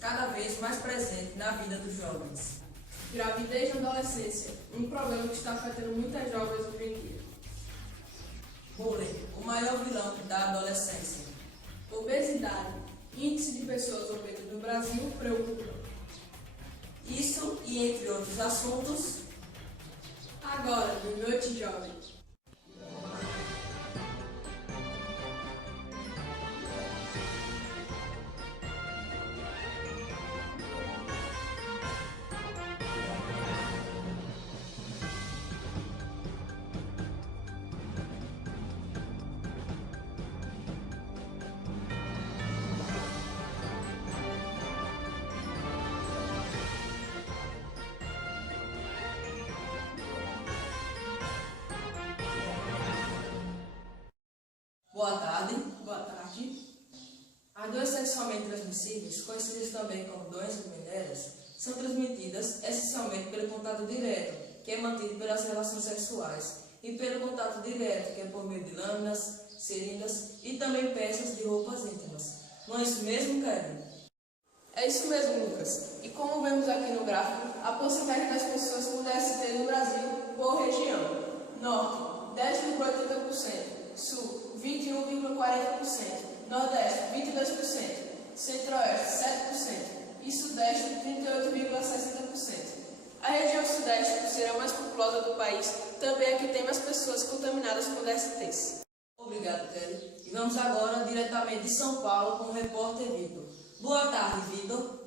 cada vez mais presente na vida dos jovens. Gravidez na adolescência, um problema que está afetando muitas jovens hoje em dia. Bullying, o maior vilão da adolescência. Obesidade, índice de pessoas obesas no Brasil preocupa. Isso e entre outros assuntos, Agora, no Noite Jovem. boa tarde. Boa tarde. As doenças sexualmente transmissíveis, conhecidas também como doenças venéreas, são transmitidas essencialmente pelo contato direto, que é mantido pelas relações sexuais, e pelo contato direto, que é por meio de lâminas, seringas e também peças de roupas íntimas. Não é isso mesmo, Kevin? É isso mesmo, Lucas. E como vemos aqui no gráfico, a porcentagem das pessoas com DST no Brasil por região. Norte, 10,80%. Sul, 21,40%. Nordeste, 22%. Centro-Oeste, 7%. E Sudeste, 38,60%. A região Sudeste, por ser a mais populosa do país, também é a que tem mais pessoas contaminadas com DSTs. Obrigado, Kelly. E vamos agora diretamente de São Paulo com o repórter Vitor. Boa tarde, Vitor.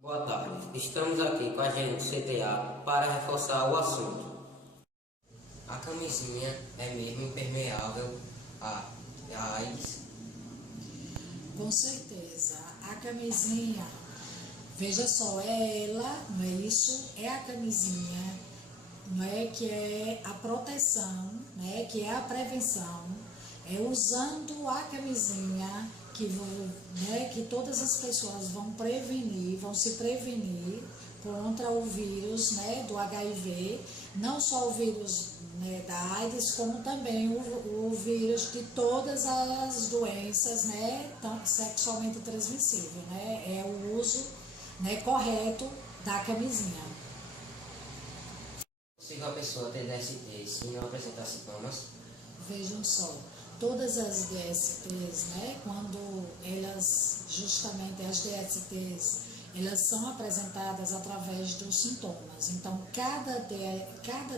Boa tarde. Estamos aqui com a gente do CTA para reforçar o assunto. A camisinha é mesmo impermeável a AIDS? Com certeza. A camisinha, veja só, é ela, não é isso? É a camisinha, não é, que é a proteção, né, que é a prevenção. É usando a camisinha que todas as pessoas vão se prevenir contra o vírus, né, do HIV, não só o vírus, né, da AIDS, como também o vírus de todas as doenças, né, sexualmente transmissíveis, né, é o uso, né, correto da camisinha. É possível a pessoa ter DST se não apresentar sintomas? Vejam só, todas as DSTs, né, quando elas, justamente as DSTs, elas são apresentadas através dos sintomas. Então, cada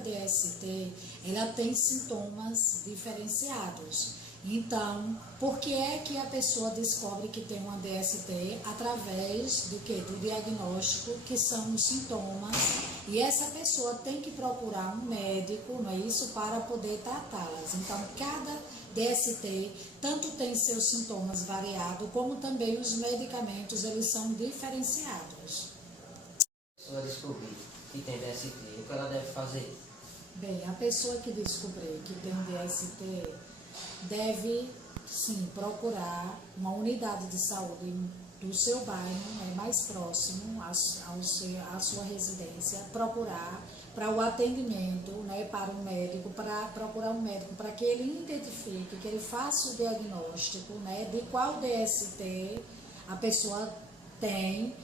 DST, ela tem sintomas diferenciados. Então, por que é que a pessoa descobre que tem uma DST? Através do quê? Do diagnóstico, que são os sintomas. E essa pessoa tem que procurar um médico, não é isso, para poder tratá-las. Então, cada DST tanto tem seus sintomas variados, como também os medicamentos, eles são diferenciados. Se a pessoa descobrir que tem DST, o que ela deve fazer? Bem, a pessoa que descobrir que tem DST deve, sim, procurar uma unidade de saúde do seu bairro, mais próximo à sua residência, procurar para o atendimento, né, para um médico, para procurar um médico para que ele identifique, que ele faça o diagnóstico, né, de qual DST a pessoa tem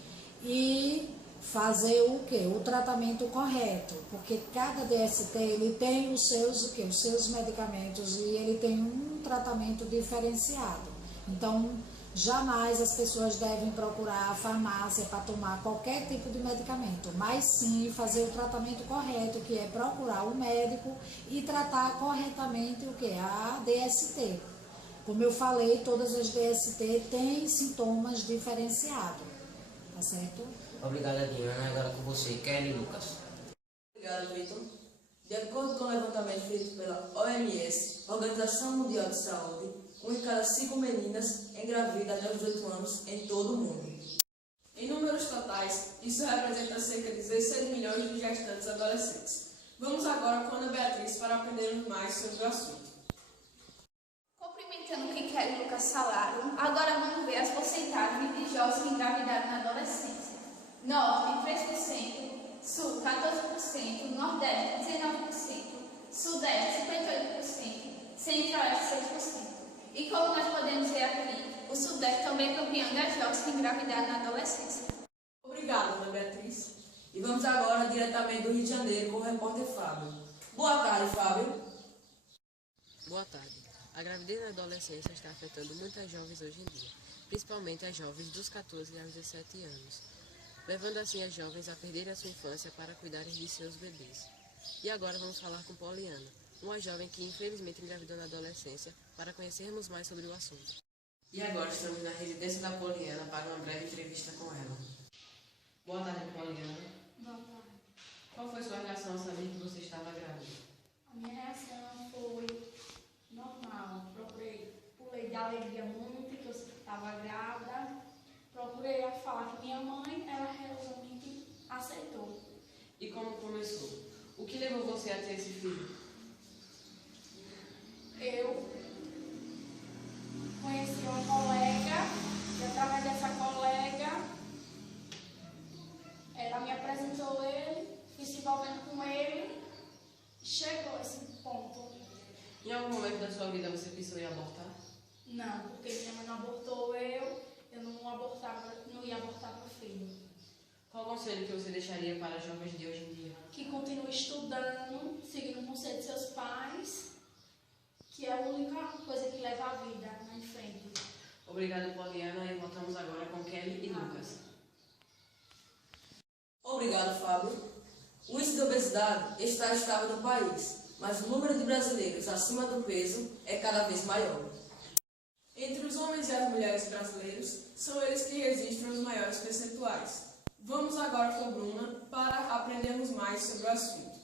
e fazer o quê? O tratamento correto, porque cada DST ele tem os seus medicamentos e ele tem um tratamento diferenciado. Então, jamais as pessoas devem procurar a farmácia para tomar qualquer tipo de medicamento, mas sim fazer o tratamento correto, que é procurar o médico e tratar corretamente o que? A DST. Como eu falei, todas as DST têm sintomas diferenciados, tá certo? Obrigada, Diana. Agora com você, Kelly e Lucas. Obrigado, Vitor. De acordo com o levantamento feito pela OMS, Organização Mundial de Saúde, 1 em cada 5 meninas engravida até os 18 anos em todo o mundo. Em números totais, isso representa cerca de 16 milhões de gestantes adolescentes. Vamos agora com Ana Beatriz para aprendermos mais sobre o assunto. Complementando o que Kelly e Lucas falaram, agora vamos ver as porcentagens de jovens engravidados na adolescência. Norte, 3%, Sul, 14%, Nordeste, 19%, Sudeste, 58%, Centro-Oeste, 6%. E como nós podemos ver aqui, o Sudeste também é campeão das jovens engravidadas na adolescência. vamos agora diretamente do Rio de Janeiro com o repórter Fábio. Boa tarde, Fábio. Boa tarde. A gravidez na adolescência está afetando muitas jovens hoje em dia, principalmente as jovens dos 14 aos 17 anos, levando assim as jovens a perderem a sua infância para cuidarem de seus bebês. E agora vamos falar com Poliana, uma jovem que infelizmente engravidou na adolescência, para conhecermos mais sobre o assunto. E agora estamos na residência da Poliana para uma breve entrevista com ela. Boa tarde, Poliana. Boa tarde. Qual foi sua reação ao saber que você estava grávida? A minha reação foi normal. Pulei de alegria muito, que eu estava grávida. Procurei falar com minha mãe, ela resolutamente aceitou. E como começou? O que levou você a ter esse filho? Eu conheci uma colega, e através dessa colega, ela me apresentou ele, fui se envolvendo com ele, chegou a esse ponto. Em algum momento da sua vida você pensou em abortar? Não, porque minha mãe não abortou eu não ia abortar meu filho. Qual conselho que você deixaria para os jovens de hoje em dia? Que continue estudando, seguindo o conselho de seus pais, que é a única coisa que leva a vida em frente. Obrigado, Poliana, e voltamos agora com Kelly e Lucas. Obrigado, Fábio. O índice de obesidade está estável no país, mas o número de brasileiros acima do peso é cada vez maior. Entre os homens e as mulheres brasileiros, são eles que registram os maiores percentuais. Vamos agora com Bruna para aprendermos mais sobre o assunto.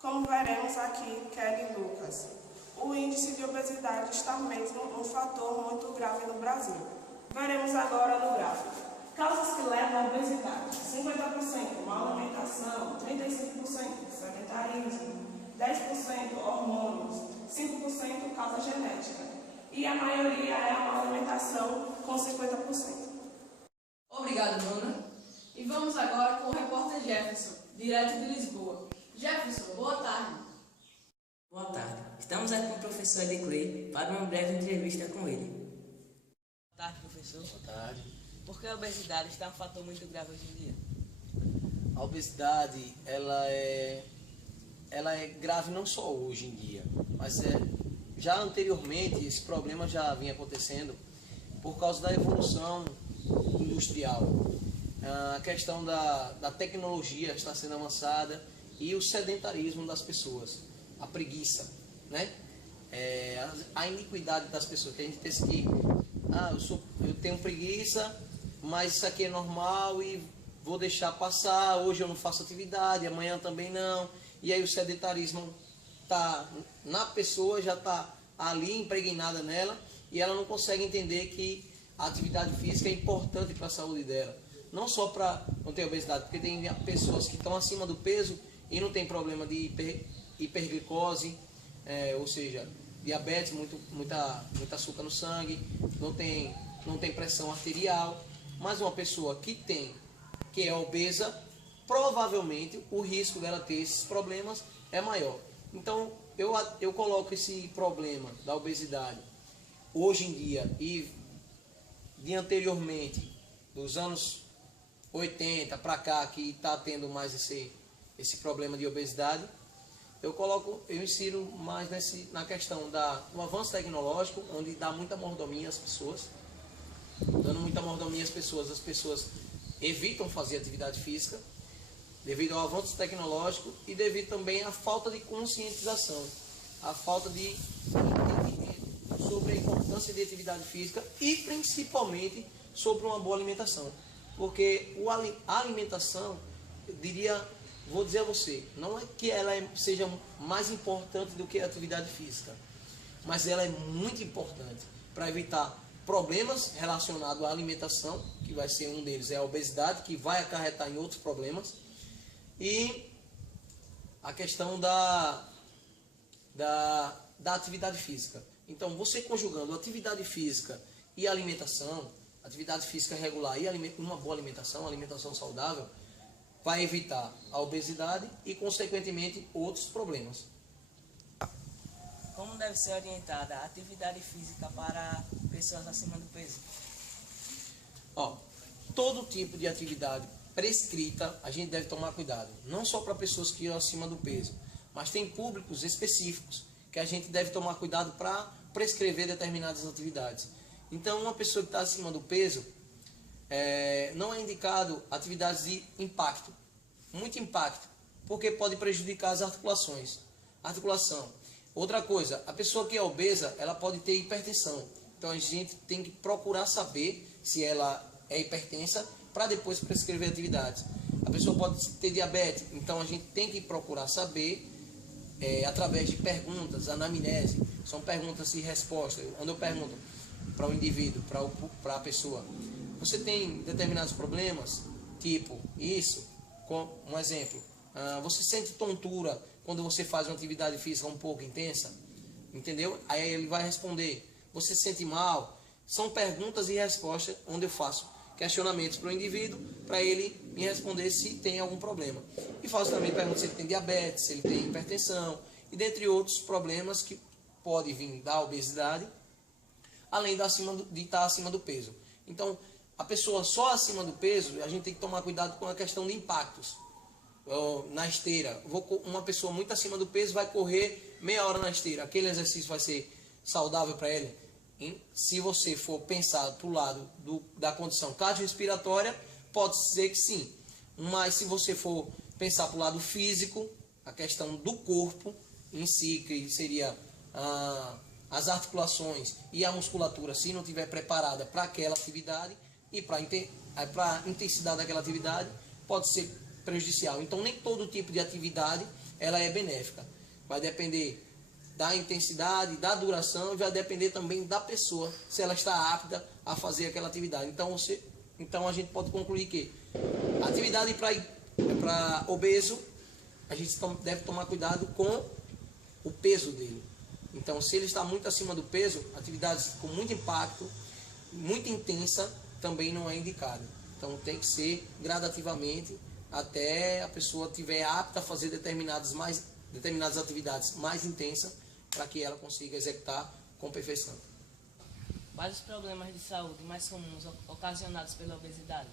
Como veremos aqui, Kelly e Lucas, o índice de obesidade está mesmo um fator muito grave no Brasil. Veremos agora no gráfico. Causas que levam à obesidade: 50% má alimentação, 35% sedentarismo, 10% hormônios, 5% causa genética. E a maioria é a má alimentação, com 50%. Obrigado, Bruna. E vamos agora com o repórter Jefferson, direto de Lisboa. Jefferson, boa tarde. Boa tarde. Estamos aqui com o professor Edclay para uma breve entrevista com ele. Boa tarde, professor. Boa tarde. Por que a obesidade está um fator muito grave hoje em dia? A obesidade, ela é grave não só hoje em dia, mas já anteriormente esse problema já vinha acontecendo por causa da evolução industrial. A questão da tecnologia está sendo avançada e o sedentarismo das pessoas, a preguiça, né? A iniquidade das pessoas, que a gente pensa que eu tenho preguiça, mas isso aqui é normal e vou deixar passar, hoje eu não faço atividade, amanhã também não, e aí o sedentarismo tá na pessoa, já está ali impregnada nela, e ela não consegue entender que a atividade física é importante para a saúde dela. Não só para não ter obesidade, porque tem pessoas que estão acima do peso e não tem problema de hiperglicose, ou seja, diabetes, muita açúcar no sangue, não tem pressão arterial, mas uma pessoa que é obesa, provavelmente o risco dela ter esses problemas é maior. Então eu coloco esse problema da obesidade hoje em dia e de anteriormente, dos anos 80 para cá, que está tendo mais esse problema de obesidade, eu insiro mais na questão do avanço tecnológico, onde dá muita mordomia às pessoas. Dando muita mordomia às pessoas, as pessoas evitam fazer atividade física, devido ao avanço tecnológico e devido também à falta de conscientização, à falta de entendimento sobre a importância de atividade física e principalmente sobre uma boa alimentação. Porque a alimentação, vou dizer a você, não é que ela seja mais importante do que a atividade física, mas ela é muito importante para evitar problemas relacionados à alimentação, que vai ser um deles, é a obesidade, que vai acarretar em outros problemas, e a questão da atividade física. Então, você conjugando atividade física e alimentação, atividade física regular e uma boa alimentação, alimentação saudável, vai evitar a obesidade e, consequentemente, outros problemas. Como deve ser orientada a atividade física para pessoas acima do peso? Todo tipo de atividade prescrita, a gente deve tomar cuidado. Não só para pessoas que estão acima do peso, mas tem públicos específicos que a gente deve tomar cuidado para prescrever determinadas atividades. Então, uma pessoa que está acima do peso, não é indicado atividades de impacto, muito impacto, porque pode prejudicar as articulação. Outra coisa, a pessoa que é obesa, ela pode ter hipertensão. Então a gente tem que procurar saber se ela é hipertensa para depois prescrever atividades. A pessoa pode ter diabetes, então a gente tem que procurar saber através de perguntas, anamnese, são perguntas e respostas, onde eu pergunto para o indivíduo, para a pessoa, você tem determinados problemas, tipo isso, com um exemplo, você sente tontura quando você faz uma atividade física um pouco intensa, entendeu? Aí ele vai responder, você sente mal? São perguntas e respostas onde eu faço questionamentos para o indivíduo, para ele me responder se tem algum problema. E faço também perguntas se ele tem diabetes, se ele tem hipertensão, e dentre outros problemas que pode vir da obesidade, além de estar acima do peso. Então, a pessoa só acima do peso, a gente tem que tomar cuidado com a questão de impactos. Na esteira, uma pessoa muito acima do peso vai correr meia hora na esteira, aquele exercício vai ser saudável para ele? Se você for pensar para o lado da condição cardiorrespiratória, pode ser que sim, mas se você for pensar para o lado físico, a questão do corpo em si, que seria as articulações e a musculatura, se não estiver preparada para aquela atividade e para a intensidade daquela atividade, pode ser prejudicial. Então nem todo tipo de atividade ela é benéfica, vai depender da intensidade, da duração, e vai depender também da pessoa, se ela está apta a fazer aquela atividade. Então a gente pode concluir que a atividade para obeso, a gente deve tomar cuidado com o peso dele. Então, se ele está muito acima do peso, atividades com muito impacto, muito intensa, também não é indicado. Então tem que ser gradativamente até a pessoa estiver apta a fazer determinadas atividades mais intensas, para que ela consiga executar com perfeição. Quais os problemas de saúde mais comuns ocasionados pela obesidade?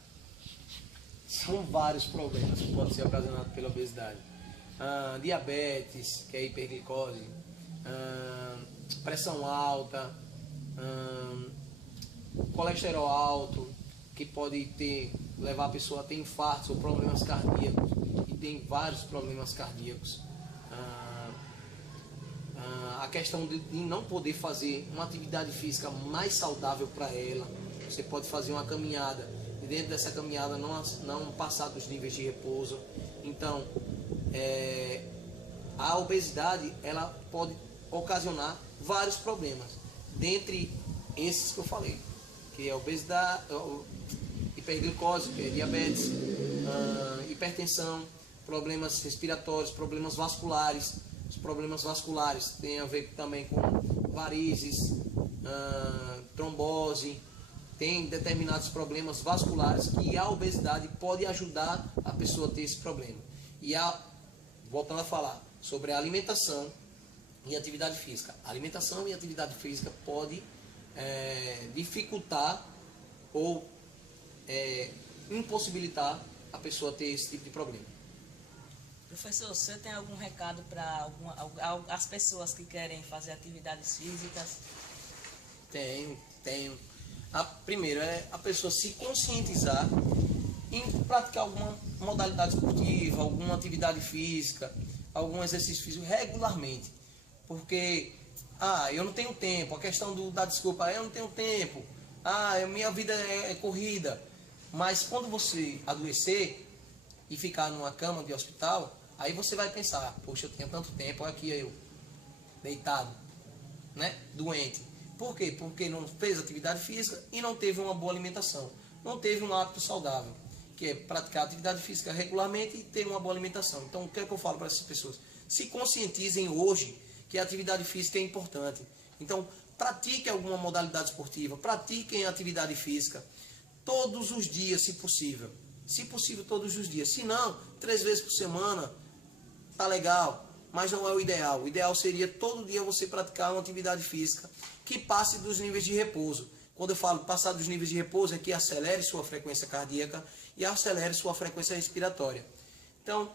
São vários problemas que podem ser ocasionados pela obesidade. Diabetes, que é hiperglicose, pressão alta, colesterol alto, que pode levar a pessoa a ter infartos ou problemas cardíacos, e tem vários problemas cardíacos. A questão de não poder fazer uma atividade física mais saudável para ela. Você pode fazer uma caminhada e dentro dessa caminhada não passar dos níveis de repouso. Então, a obesidade ela pode ocasionar vários problemas, dentre esses que eu falei, que é a obesidade, hiperglicose, que é diabetes, hipertensão, problemas respiratórios, problemas vasculares. Os problemas vasculares têm a ver também com varizes, trombose, tem determinados problemas vasculares que a obesidade pode ajudar a pessoa a ter esse problema. E voltando a falar sobre a alimentação e atividade física. A alimentação e atividade física pode dificultar ou impossibilitar a pessoa ter esse tipo de problema. Professor, você tem algum recado para as pessoas que querem fazer atividades físicas? Tenho. Primeiro é a pessoa se conscientizar em praticar alguma modalidade esportiva, alguma atividade física, algum exercício físico regularmente. Porque, eu não tenho tempo, a questão da desculpa, eu não tenho tempo, minha vida é corrida. Mas quando você adoecer e ficar numa cama de hospital, aí você vai pensar, poxa, eu tinha tanto tempo, olha aqui eu, deitado, né, doente. Por quê? Porque não fez atividade física e não teve uma boa alimentação. Não teve um hábito saudável, que é praticar atividade física regularmente e ter uma boa alimentação. Então, o que é que eu falo para essas pessoas? Se conscientizem hoje que a atividade física é importante. Então, pratiquem alguma modalidade esportiva, pratiquem atividade física todos os dias, se possível. Se possível, todos os dias. Se não, 3 vezes por semana, tá legal, mas não é o ideal. O ideal seria todo dia você praticar uma atividade física que passe dos níveis de repouso. Quando eu falo passar dos níveis de repouso, é que acelere sua frequência cardíaca e acelere sua frequência respiratória. Então,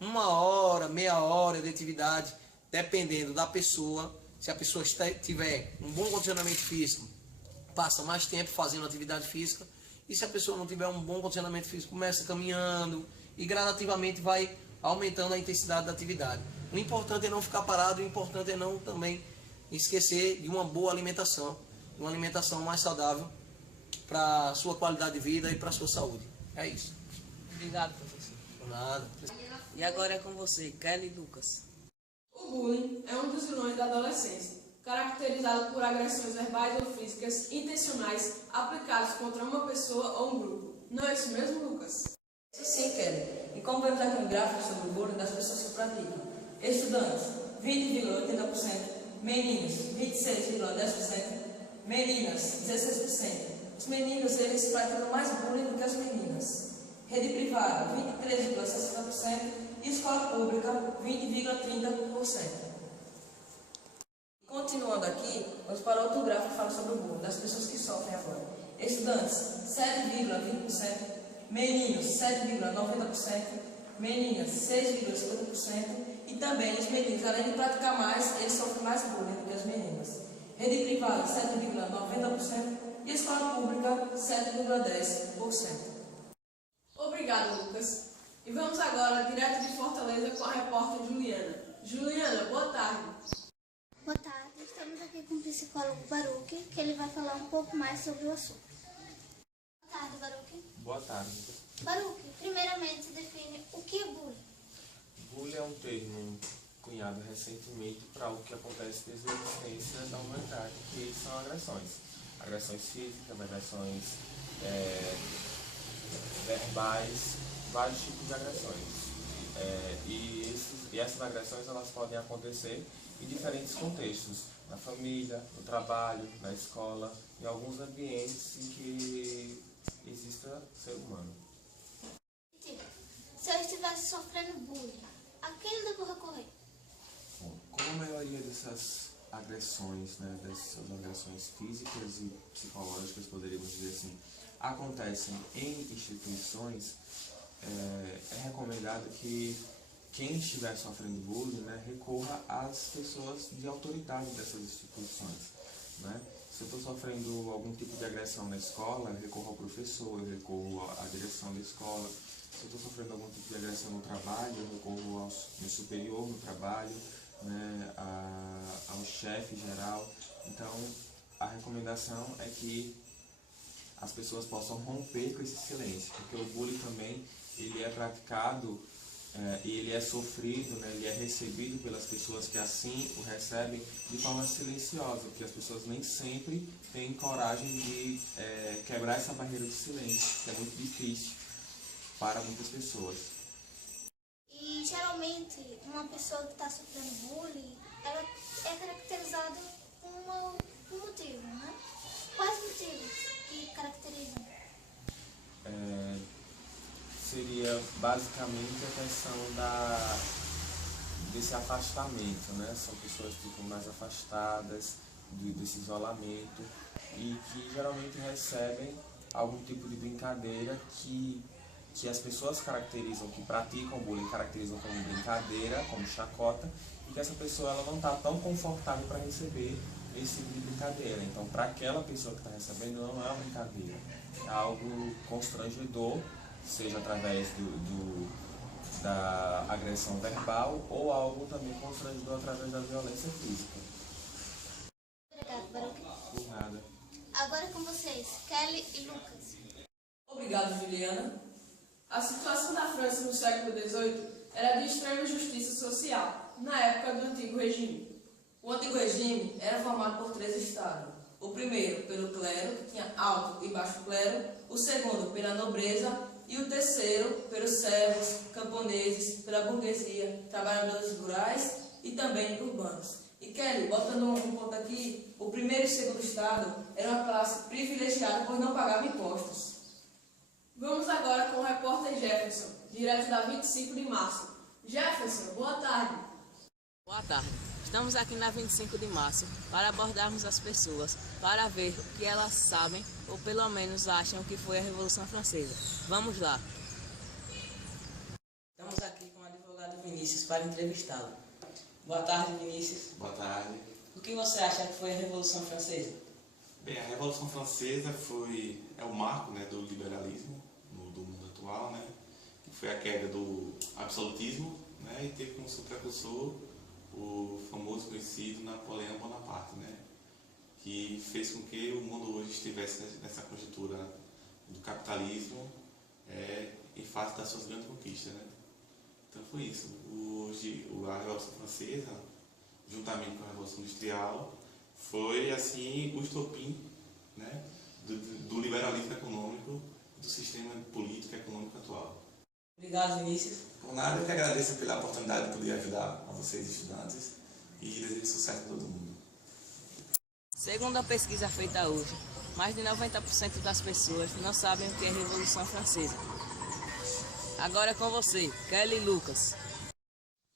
1 hora, meia hora de atividade, dependendo da pessoa. Se a pessoa tiver um bom condicionamento físico, passa mais tempo fazendo atividade física. E se a pessoa não tiver um bom condicionamento físico, começa caminhando e gradativamente vai aumentando a intensidade da atividade. O importante é não ficar parado, o importante é não também esquecer de uma boa alimentação, uma alimentação mais saudável para a sua qualidade de vida e para a sua saúde. É isso. Obrigado, professor. Por nada. E agora é com você, Kelly Lucas. O bullying é um dos vilões da adolescência, caracterizado por agressões verbais ou físicas intencionais aplicadas contra uma pessoa ou um grupo. Não é isso mesmo, Lucas? Sim, Kelly. E como vemos aqui no gráfico sobre o bullying das pessoas que praticam. Estudantes, 20,80%. Meninos, 26,10%. Meninas, 16%. Os meninos, eles praticam mais bullying do que as meninas. Rede privada, 23,60%. E escola pública, 20,30%. Continuando aqui, vamos para outro gráfico que fala sobre o bullying, das pessoas que sofrem agora. Estudantes, 7,20%. Meninos, 7,90%. Meninas, 6,50%. E também os meninos, além de praticar mais, eles sofrem mais bullying do que as meninas. Rede privada, 7,90%. E escola pública, 7,10%. Obrigado, Lucas. E vamos agora direto de Fortaleza com a repórter Juliana. Juliana, boa tarde. Boa tarde, estamos aqui com o psicólogo Baruque, que ele vai falar um pouco mais sobre o assunto. Boa tarde, Baruque. Boa tarde. Baruque, primeiramente define o que é bullying. Bullying é um termo cunhado recentemente para algo que acontece desde a existência da humanidade, que são agressões. Agressões físicas, agressões verbais, vários tipos de agressões. E essas agressões elas podem acontecer em diferentes contextos, na família, no trabalho, na escola, em alguns ambientes em que exista ser humano. Se eu estivesse sofrendo bullying, a quem devo recorrer? Bom, como a maioria dessas agressões, dessas agressões físicas e psicológicas, poderíamos dizer assim, acontecem em instituições, é recomendado que quem estiver sofrendo bullying, recorra às pessoas de autoridade dessas instituições. Se eu estou sofrendo algum tipo de agressão na escola, eu recorro ao professor, eu recorro à direção da escola. Se eu estou sofrendo algum tipo de agressão no trabalho, eu recorro ao meu superior no trabalho, ao chefe geral. Então, a recomendação é que as pessoas possam romper com esse silêncio, porque o bullying também ele é praticado e ele é sofrido, ele é recebido pelas pessoas que assim o recebem de forma silenciosa, porque as pessoas nem sempre têm coragem de quebrar essa barreira de silêncio, que é muito difícil para muitas pessoas. E geralmente uma pessoa que está sofrendo bullying, ela é caracterizada por um motivo, né? Quais motivos que caracterizam? Seria basicamente a questão desse afastamento, São pessoas que ficam mais afastadas desse isolamento e que geralmente recebem algum tipo de brincadeira que as pessoas caracterizam, que praticam bullying, caracterizam como brincadeira, como chacota, e que essa pessoa ela não está tão confortável para receber esse tipo de brincadeira. Então, para aquela pessoa que está recebendo, não é uma brincadeira, é algo constrangedor, seja através da agressão verbal ou algo também constrangedor através da violência física. Obrigado, Baruque. Por nada. Agora é com vocês, Kelly e Lucas. Obrigado, Juliana. A situação da França no século XVIII era de extrema justiça social, na época do Antigo Regime. O Antigo Regime era formado por 3 estados. O primeiro pelo clero, que tinha alto e baixo clero. O segundo pela nobreza. E o terceiro pelos servos, camponeses, pela burguesia, trabalhadores rurais e também urbanos. E Kelly, botando um ponto aqui, o primeiro e segundo estado era uma classe privilegiada por não pagar impostos. Vamos agora com o repórter Jefferson, direto da 25 de março. Jefferson, boa tarde. Boa tarde. Estamos aqui na 25 de março para abordarmos as pessoas, para ver o que elas sabem ou pelo menos acham que foi a Revolução Francesa. Vamos lá! Estamos aqui com o advogado Vinícius para entrevistá-lo. Boa tarde, Vinícius. Boa tarde. O que você acha que foi a Revolução Francesa? Bem, a Revolução Francesa é o marco, né, do liberalismo do mundo atual, né, que foi a queda do absolutismo, né, e teve como seu precursor o famoso conhecido Napoleão Bonaparte, né, que fez com que o mundo hoje estivesse nessa conjuntura do capitalismo em face das suas grandes conquistas, né. Então foi isso. Hoje a Revolução Francesa, juntamente com a Revolução Industrial, foi assim o estopim, né, do liberalismo econômico, do sistema político e econômico atual. Obrigado, Vinícius. Por nada, eu que agradeço pela oportunidade de poder ajudar a vocês, estudantes, e desejo sucesso a todo mundo. Segundo a pesquisa feita hoje, mais de 90% das pessoas não sabem o que é a Revolução Francesa. Agora é com você, Kelly Lucas.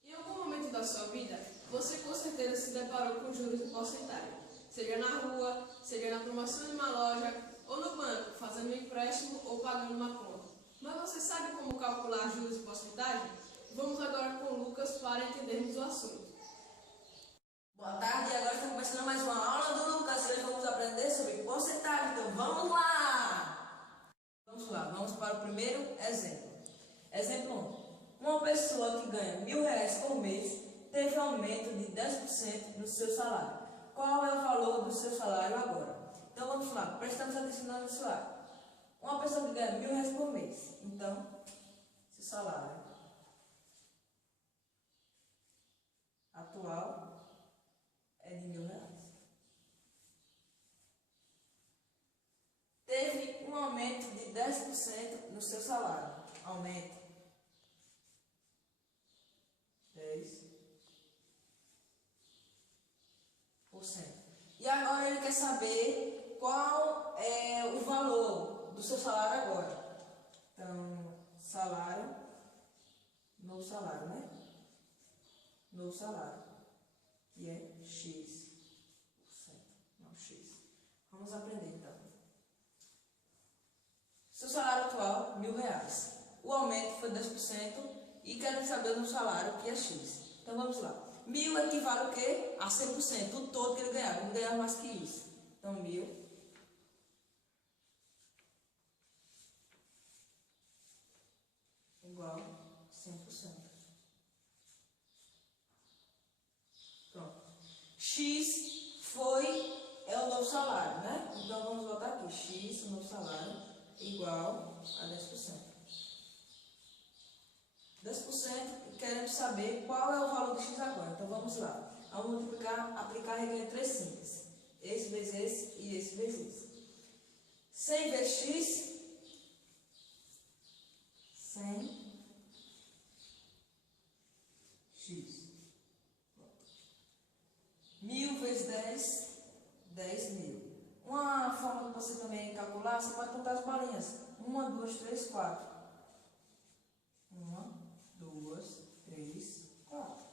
Em algum momento da sua vida, você com certeza se deparou com juros de porcentagem, seja na rua, seja na promoção de uma loja ou no banco, fazendo um empréstimo ou pagando uma conta. Mas você sabe como calcular juros de porcentagem? Vamos agora com o Lucas para entendermos o assunto. Boa tarde, e agora está começando mais uma aula do Lucas. Hoje vamos aprender sobre porcentagem, então vamos lá! Vamos lá, vamos para o primeiro exemplo. Exemplo 1. Uma pessoa que ganha R$1.000 por mês teve aumento de 10% no seu salário. Qual é o valor do seu salário agora? Então vamos lá, prestamos atenção no salário. Uma pessoa que ganha R$1.000 por mês, então, seu salário atual é de R$1.000. Teve um aumento de 10% no seu salário. Aumento 10%. E agora ele quer saber qual é o valor do seu salário agora. Então, salário, novo salário, né? Novo salário, que é X%. Não, X. Vamos aprender então. Seu salário atual, R$1.000. O aumento foi 10% e querem saber do salário, que é X. Então vamos lá. 1.000 equivale o quê? A 100%, o todo que ele ganhava. Vamos ganhar mais que isso. Então 1.000 igual a 100%. Pronto. X é o novo salário, né? Então vamos voltar aqui. X, o novo salário, igual a 10%. 10% queremos saber qual é o valor do X agora. Então vamos lá. Vamos aplicar a regra 3 simples. Esse vezes esse e esse vezes esse. 100 vezes X, 100 X. 1.000 vezes 10, 10.000. Uma forma de você também calcular, você pode contar as bolinhas. 1, 2, 3, 4. 1, 2, 3, 4.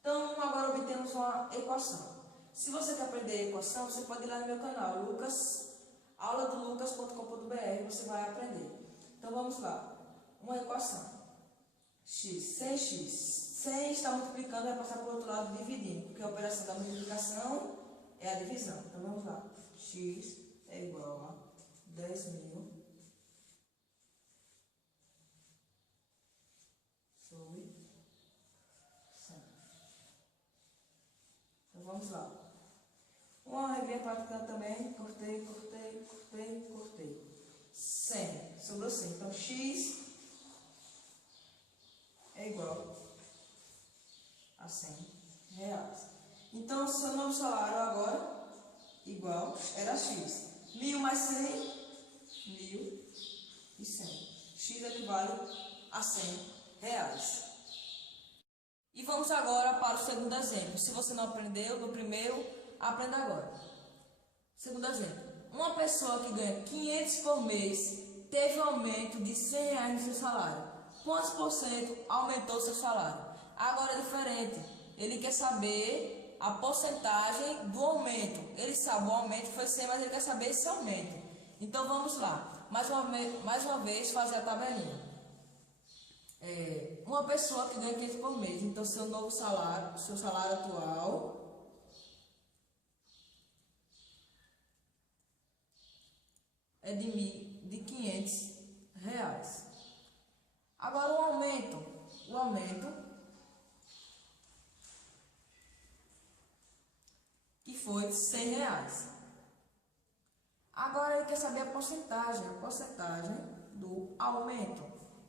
Então, agora obtemos uma equação. Se você quer aprender a equação, você pode ir lá no meu canal, auladolucas.com.br, você vai aprender. Então, vamos lá. Uma equação. X, 100x. 100 está multiplicando, vai passar para o outro lado dividindo, porque a operação da multiplicação é a divisão. Então, vamos lá. X é igual a 10.000 sobre 100. Então, vamos lá. Uma regrinha prática também. Cortei. 100. Sobrou 100. Então, X é igual a R$100. Então, seu novo salário agora, igual, era X. 1.000 mais 100, 1.100. X equivale a R$100. E vamos agora para o segundo exemplo. Se você não aprendeu do primeiro, aprenda agora. Segundo exemplo. Uma pessoa que ganha 500 por mês teve um aumento de R$100 no seu salário. Quantos por cento aumentou seu salário? Agora é diferente. Ele quer saber a porcentagem do aumento. Ele sabe o aumento foi 100, mas ele quer saber esse aumento. Então vamos lá, mais uma vez fazer a tabelinha. Uma pessoa que ganha 500 por mês, então seu salário atual é de 500 reais. Agora o aumento que foi de 100 reais. Agora ele quer saber a porcentagem do aumento,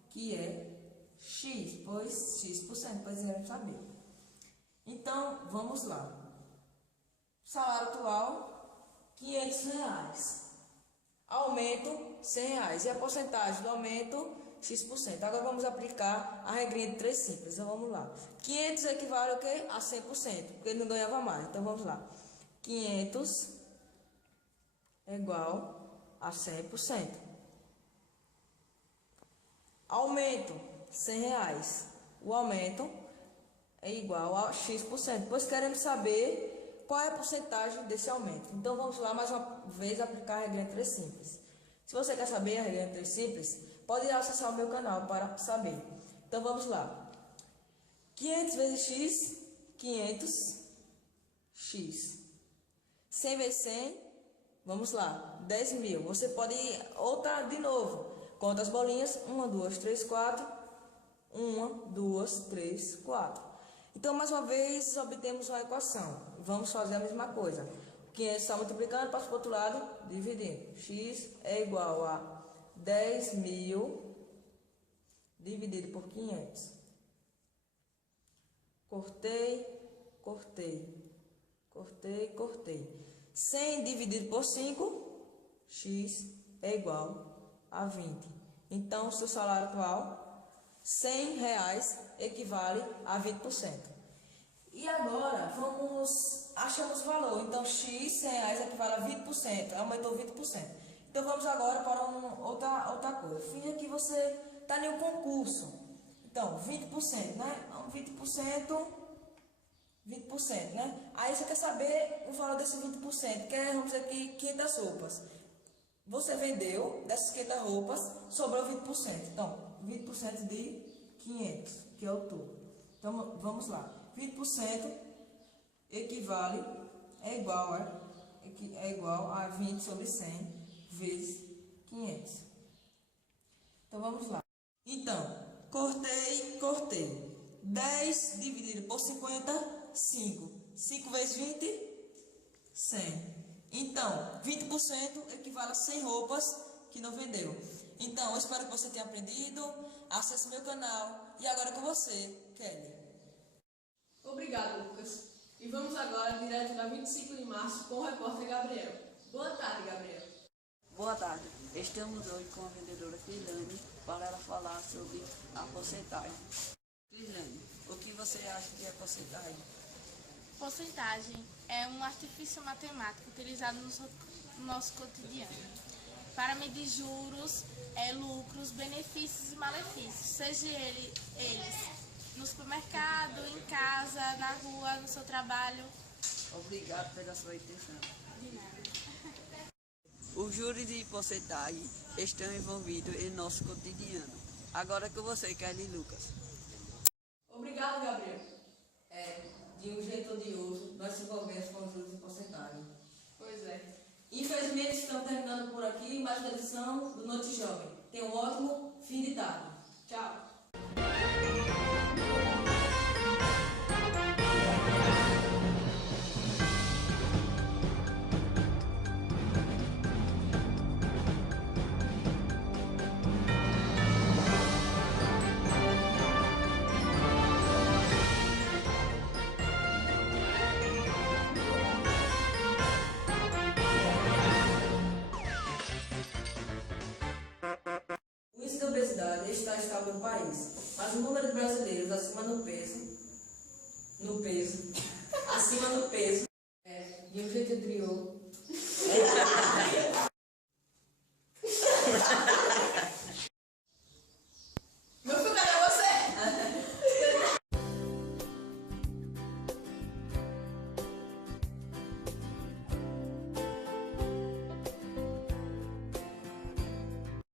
que é X, pois X%, pois ele deve saber. Então, vamos lá. Salário atual, 500 reais. Aumento, 100 reais. E a porcentagem do aumento, X%. Agora vamos aplicar a regrinha de 3 simples. Então vamos lá. 500 equivale ao quê? A 100%, porque ele não ganhava mais. Então vamos lá. 500 é igual a 100%. Aumento, 100 reais. O aumento é igual a X%. Pois queremos saber qual é a porcentagem desse aumento. Então vamos lá mais uma vez aplicar a regra de 3 simples. Se você quer saber a regra de 3 simples, pode ir acessar o meu canal para saber. Então vamos lá. 500 vezes X, 500 X. 100 vezes 100, vamos lá, 10 mil. Você pode ir outra de novo. Conta as bolinhas, 1, 2, 3, 4. 1, 2, 3, 4. Então, mais uma vez, obtemos uma equação. Vamos fazer a mesma coisa. 500 está multiplicando, passa para o outro lado, dividindo. X é igual a 10 mil dividido por 500. Cortei. 100 dividido por 5, X é igual a 20. Então, seu salário atual, 100 reais, equivale a 20%. E agora, achamos o valor. Então, X, 100 reais, equivale a 20%. Aumentou 20%. Então, vamos agora para outra coisa. Finja que você está em um concurso. Então, 20%, né? 20%, né? Aí você quer saber o valor desse 20%, que é, vamos dizer aqui, 500 roupas. Você vendeu dessas 500 roupas, sobrou 20%. Então, 20% de 500, que é o todo. Então, vamos lá. 20% é igual a 20 sobre 100 vezes 500. Então, vamos lá. Então, cortei. 10 dividido por 50, 5. 5 vezes 20, 100. Então, 20% equivale a 100 roupas que não vendeu. Então, eu espero que você tenha aprendido. Acesse meu canal. E agora é com você, Kelly. Obrigado, Lucas. E vamos agora direto da 25 de março com o repórter Gabriel. Boa tarde, Gabriel. Boa tarde. Estamos hoje com a vendedora Crislane para ela falar sobre a porcentagem. Crislane, o que você acha que é porcentagem? Porcentagem é um artifício matemático utilizado no nosso cotidiano para medir juros, lucros, benefícios e malefícios, seja eles no supermercado, em casa, na rua, no seu trabalho. Obrigado pela sua atenção. De nada. Os juros e porcentagem estão envolvidos em nosso cotidiano. Agora com você, Kelly Lucas. Obrigado, Gabriel. De um jeito ou de outro, nós se envolvemos com juros e porcentagem. Pois é. Infelizmente, estamos terminando por aqui mais uma edição do Noite Jovem. Tenha um ótimo fim de tarde. Tchau. O índice de obesidade está estável no país, mas o número de brasileiros acima do peso, de um jeito anterior,